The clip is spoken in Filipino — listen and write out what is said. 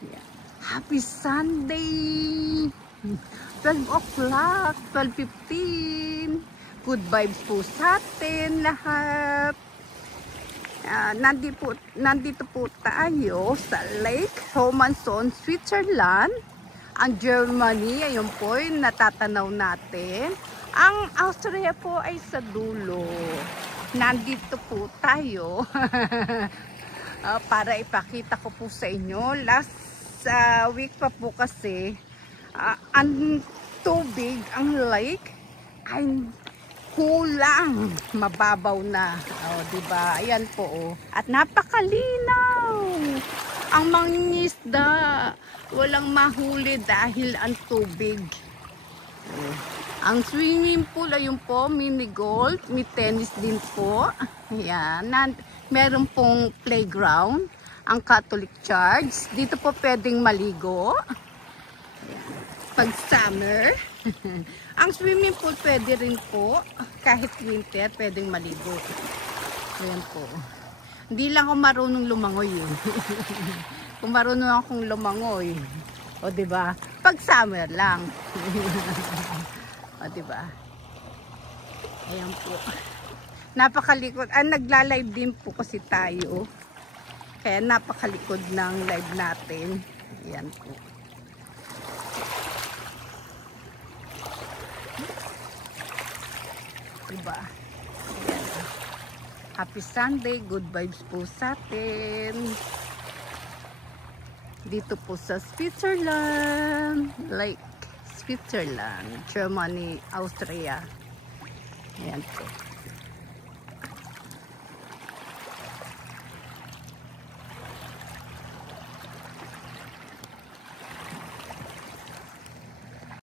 Ayan. Happy Sunday! 12 o'clock, 12:15. Good vibes po sa atin lahat. Nandito po tayo sa Lake Romanson, Switzerland. Ang Germany, ayun po yung natatanaw natin. Ang Austria po ay sa dulo. Nandito po tayo para ipakita ko po sa inyo. Last week pa po kasi ang tubig, ang lake ay kulang, mababaw na. Diba? Ayan po. At napakalinaw. Ang mangingisda, walang mahuli dahil ang tubig. Ang swimming pool, ayun po, mini golf, may tennis din po. Ayan. Meron pong playground, ang Catholic Church. Dito po pwedeng maligo. Pag summer. Ang swimming pool pwede rin po. Kahit winter, pwedeng maligo. Ayan po. Hindi lang ako marunong lumangoy eh. Kung marunong akong lumangoy. O diba? Pag summer lang. O diba? Ayan po. Napakalikod. Nagla-live din po kasi tayo. Kaya napakalikod ng live natin. Ayan po. Diba? Ayan. Happy Sunday. Good vibes po sa atin. Dito po sa Switzerland. Lake Switzerland. Germany, Austria. Ayan po.